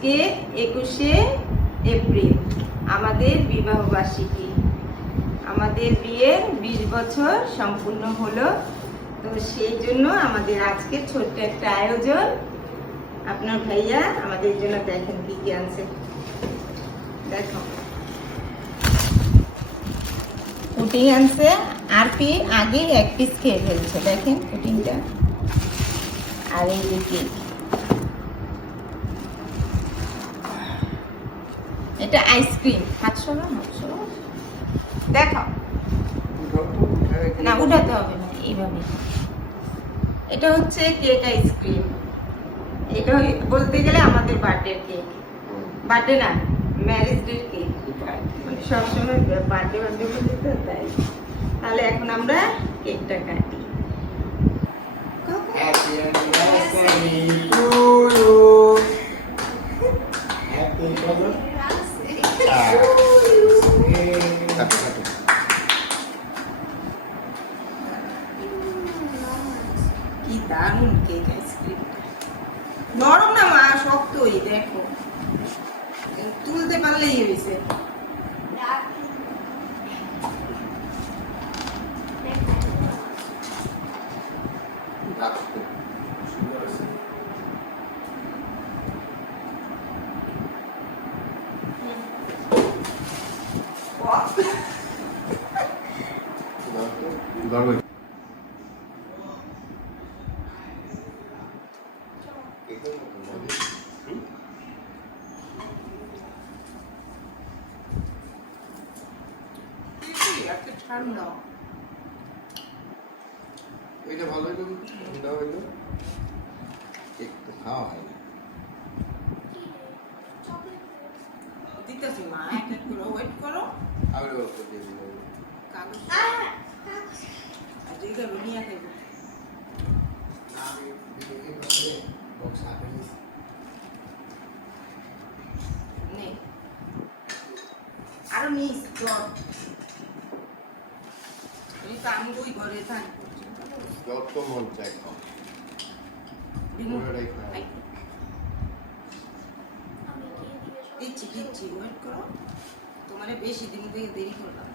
আজকে 21শে এপ্রিল আমাদের বিবাহ বার্ষিকী। আমাদের বিয়ের 20 বছর সম্পূর্ণ হলো। তো সেই জন্য আমাদের আজকে ছোট্ট একটা আয়োজন। আপনার ভাইয়া আমাদের জন্য দেখেন কি কি আনছে। দেখো পুডিং আনছে। আরপি আগে এক পিস খেয়ে ফেলছে, দেখেন পুডিংটা। আর এই যে কেক, এটা আইসক্রিম। হাতশো না দেখো না, উঠাতে হবে না, এইভাবে। এটা হচ্ছে কেক আইসক্রিম। এটা বলতে গেলে আমাদের বার্থডে কেক, বার্থডে না ম্যারেজ ডে কেক। মানে সবসময় বার্থডে বার্থডে বলতে তো তাই। তাহলে এখন আমরা কেকটা কাটি। Happy anniversary to you. Happy কি দারুণ কেক আইসক্রিমটা। নরম না মা, শক্তই। দেখো তুলতে পারলেই হয়েছে। ঠান্ডা ওইটা ভালো হইলো, ঠান্ডা হইলো, একটু খাওয়া হয় না। দিতেছি মা, এক এক করে ওয়েট করো। আবার অল্প দিয়ে দিল। কাগজ আজকে রুনিয়া খাইব। নে আরো নিস জল। এই তো আমগুই ঘরে থাকবো। যত মন চাই খাও। দিচ্ছি ওয়েট করো। তোমার বেশি দিন থেকে দেরি করলাম।